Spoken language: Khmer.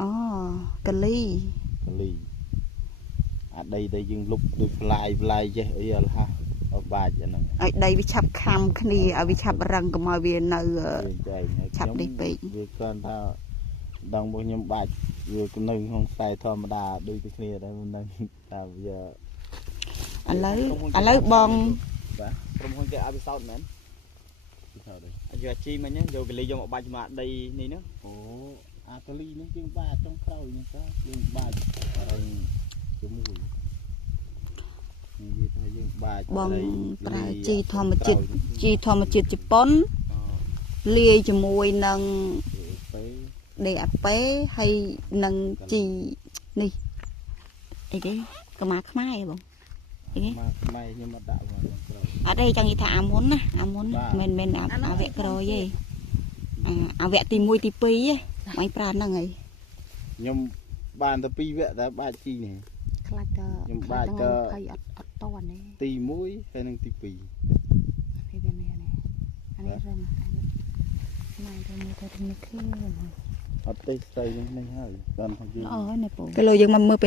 อ๋อ กะลี่ đây dừng lục được fly chứ ấy là ha ở bài vậy nè ឲ្យដីវាឆាប់ខាំគ្នាឲ្យវាឆាប់រឹងកុំឲ្យវានៅឆាប់នេះពេក វាគាត់ថាដងរបស់ខ្ញុំបាច់វាគំនៅក្នុងខ្សែធម្មតាដូចតែគ្នាដែរមិនដឹងថាវា ឥឡូវបង បាទក្រុមហ៊ុនគេអភិសោតមែនពីសោតទេអាយុជីមិញយកកលីយកមកបាច់មកដីនេះហ្នឹងអូអាកលីនេះយើងបាច់ចុងក្រោយនេះទៅយើងបាច់ហើយជាមួយ បងប្រើជីធម្មជាតិជប៉ុនលាយជាមួយនឹងដេអាប៉េហើយនឹងជីនេះអីគេកម្មាខ្មែរបងអីគេខ្មែរខ្ញុំអត់ដាក់មកអត់ទេចង់និយាយថាអាមុនណាអាមុនមិនអាវៈក្រោយទេអាវៈទី1ទី2ទេបាញ់ប្រើហ្នឹងហើយខ្ញុំបានតែ2វគ្គតែបាច់ជីនេះខ្លាចតខ្ញុំបាច់តអត់តន់ទេទី1ហើយនឹងទី2នេះវានេះអានេះរឹងម៉ែទៅមើលទៅនេះឃើញអត់ទេស្ទើរនេះហើយបានថាយើងអូនេះពូគេលើយើងមកមើលពេល